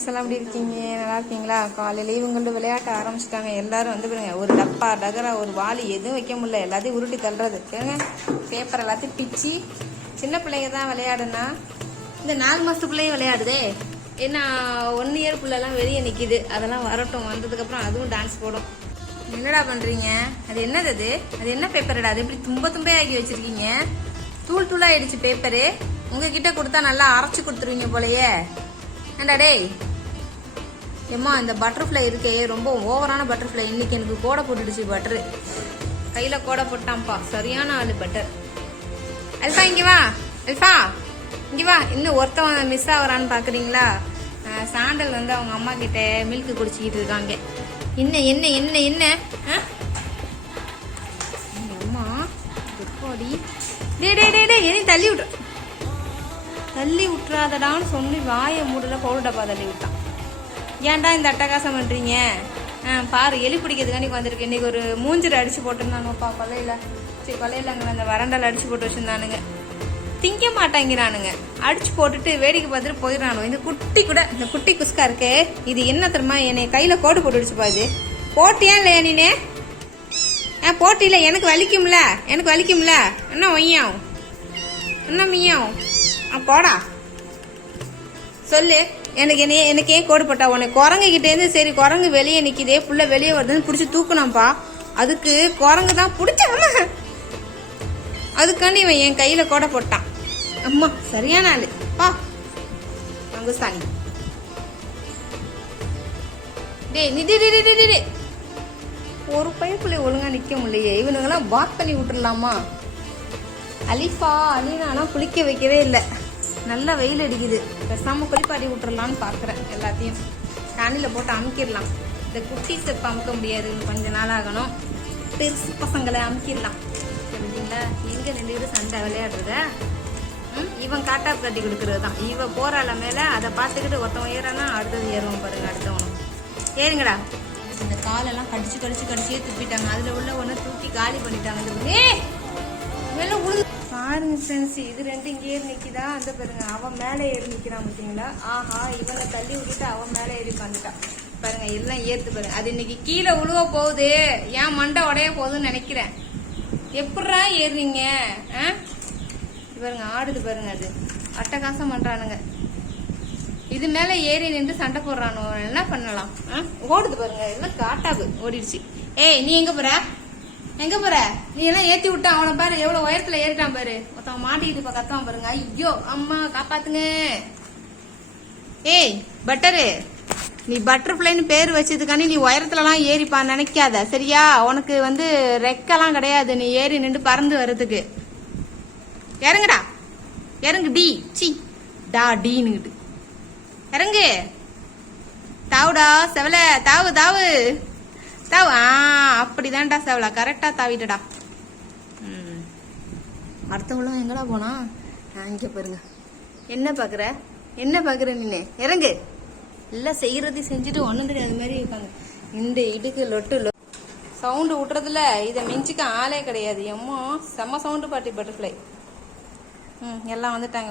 Friends எல்லாம் எப்படி இருக்கீங்க? நல்லா இருக்கீங்களா? காலையில இவங்கள்ட்ட விளையாட்ட ஆரம்பிச்சிட்டாங்க. எல்லாரும் வந்து பாருங்க ஒரு டப்பா டகரா ஒரு வாளி எதுவும் வைக்க முடியல. எல்லாத்தையும் உருட்டி தள்ளுறது. கேளுங்க பேப்பர் எல்லாத்தையும் பிச்சு சின்ன பிள்ளைங்க தான் விளையாடுனா. இந்த நாலு மாசத்து பிள்ளையும் விளையாடுதே. ஏன்னா ஒன் இயர் பிள்ளைலாம் வெளியே நிற்கிது அதெல்லாம் வரட்டும். வந்ததுக்கப்புறம் அதுவும் டான்ஸ் போடும். என்னடா பண்ணுறீங்க அது என்னது அது? அது என்ன பேப்பர்டா அது எப்படி தும்ப தும்பையாகி வச்சுருக்கீங்க? தூள் தூளாகிடுச்சு பேப்பரு உங்ககிட்ட கொடுத்தா நல்லா அரைச்சி கொடுத்துருவீங்க போலயே. ஏண்டா டேய்? ஏம்மா இந்த பட்டர்ஃப்ளை இருக்கே ரொம்ப ஓவரான பட்டர்ஃப்ளை இன்னைக்கு எனக்கு கோடை போட்டுடுச்சு பட்டரு கையில் கோடை போட்டான்ப்பா. சரியான ஆள் பட்டர் அல்ஃபா இங்கே வா. அல்ஃபா இங்கே வா. இன்னும் ஒருத்தவன் மிஸ் ஆகுறான்னு பார்க்குறீங்களா சாண்டல் வந்து அவங்க அம்மா கிட்ட மில்க் குடிச்சிக்கிட்டு இருக்காங்க. என்ன என்ன என்ன என்ன? ஆ? அம்மா எப்பாடி? டே டே டே டே என்னை தள்ளி விட்டு தள்ளி விட்டுறாதடான்னு சொல்லி வாயை மூடல பவுடர் டப்பா தள்ளி விட்டான். ஏன்டா இந்த அட்டகாசம் பண்ணுறீங்க ஆ பாரு எலி பிடிக்கிறதுக்காண்டி வந்திருக்கு. இன்னைக்கு ஒரு மூஞ்சில் அடிச்சு போட்டிருந்தானுப்பா கொல்லையில சரி கொல்லையிலங்க அந்த வறண்டால அடிச்சு போட்டு வச்சிருந்தானுங்க. திங்க மாட்டாங்கிறானுங்க. அடிச்சு போட்டுட்டு வேடிக்கை பார்த்துட்டு போயிடறானு இந்த குட்டி கூட இந்த குட்டி குஸ்கா இருக்கே இது என்ன தெரியுமா? என்னை கையில கோடு போட்டுடுச்சு பாது போட்டியா இல்லையா நீனே? ஆ போட்டியில எனக்கு வலிக்கும்ல. எனக்கு வலிக்கும்ல. என்ன ஒய்யாவும்? என்ன மியாவும்? ஆ போடா. சொல்லு. எனக்கு என்ன எனக்கு ஏன் கோடு போட்டா உனக்கு குரங்குகிட்டேருந்து சரி குரங்கு வெளியே நிற்கிதே புள்ள வெளியே வருதுன்னு பிடிச்சி தூக்கணும்ப்பா அதுக்கு குரங்கு தான் பிடிச்சாமா அதுக்காண்டி இவன் என் கையில் கோடை போட்டான். அம்மா சரியான ஆளு. பா. மங்குஸ்தானி. டேய் நிதி டேய், டி டி ஒரு பைப்புல ஒழுங்காக நிற்க முடியலையே. இவனுங்கெல்லாம் பாத் பண்ணி விட்டுடலாமா அலிஃபா அலினாலாம் குளிக்க வைக்கவே இல்லை. நல்லா வெயில் அடிக்குது. பெசாமல் குளிப்பாட்டி விட்டுறலான்னு பார்க்குறேன் எல்லாத்தையும். தண்ணியில் போட்டு அமுக்கிடலாம். இந்த குட்டி செப்பு அமுக்க முடியாது? கொஞ்ச நாள் ஆகணும். பெருசு பசங்களை அமுக்கிடலாம். சரிங்களா எங்கே ரெண்டு சண்டை விளையாடுறத? ம், இவன் காட்டா கட்டி கொடுக்குறது தான். இவன் போகிறால மேலே அதை பார்த்துக்கிட்டு ஒருத்தவன் ஏறானா அடுத்தது ஏறுவான் பாருங்க அடுத்தவனும். ஏறுங்கடா. இந்த காலெல்லாம் கடிச்சு கடிச்சு கடிச்சே துப்பிட்டாங்க. அதில் உள்ள ஒன்று தூக்கி காலி பண்ணிட்டாங்க. இந்த மேலே உழுது. பாருங்க சென்ஸ் இது ரெண்டு இங்கே ஏறி நிற்கிதா அந்த பாருங்க அவன் மேலே ஏறி நிற்கிறான் பார்த்தீங்களா? ஆஹா இவனை தள்ளி விட்டுட்டு அவன் மேலே ஏறி உட்காந்துட்டான் பாருங்க எல்லாம் ஏத்து பாருங்க. அது இன்னைக்கு கீழே உழுவ போகுது. ஏன் மண்டை உடைய போகுதுன்னு நினைக்கிறேன். எப்படா ஏறுறீங்க? ஆ? பாருங்க ஆடுது பாருங்க அது. அட்டகாசம் பண்றானுங்க. இது மேல ஏறி நின்று சண்டை போடுறானோ? என்ன பண்ணலாம்? ஆ? ஓடுது பாருங்க எல்லாம் காட்டாது ஓடிடுச்சு. ஏய் நீ எங்க போற? எங்க போற? நீ எல்லாம் ஏத்தி விட்ட அவனை பாரு எவ்வளவு உயரத்துல ஏறிட்டான் பாரு. ஒருத்தவன் மாட்டிக்கிட்டு இப்ப கத்துவான் பாருங்க. ஐயோ அம்மா காப்பாத்துங்க. ஏய் பட்டரு. நீ பட்டர்ஃப்ளைன்னு பேர் வச்சதுக்காண்டி நீ உயரத்துலலாம் ஏறிப்பா நினைக்காத சரியா? உனக்கு வந்து ரெக்கெல்லாம் கிடையாது. நீ ஏறி நின்று பறந்து வர்றதுக்கு. இறங்குடா. இறங்கு டி. சி. டா டீனுக்கிட்டு இறங்கு. தாவுடா செவல. தாவு தாவு. தாவு ஆ அப்படிதான்டா செவல கரெக்டா தாவிட்டடா. ம். அடுத்தவளும் எங்கடா போனா? ஆ, இங்க பாருங்க. என்ன பாக்குற? என்ன பாக்குற நீனு? இறங்கு. எல்லாம் செய்யறதையும் செஞ்சுட்டு ஒண்ணும் தெரியாத மாதிரி இருக்காங்க. இந்த இடுக்கு லொட்டு லொ சவுண்டு விட்டுறதுல இதை மிஞ்சிக்க ஆளே கிடையாது. எம்மோ செம்ம சவுண்டு பாட்டி பட்டர்ஃப்ளை ம் எல்லாம் வந்துட்டாங்க.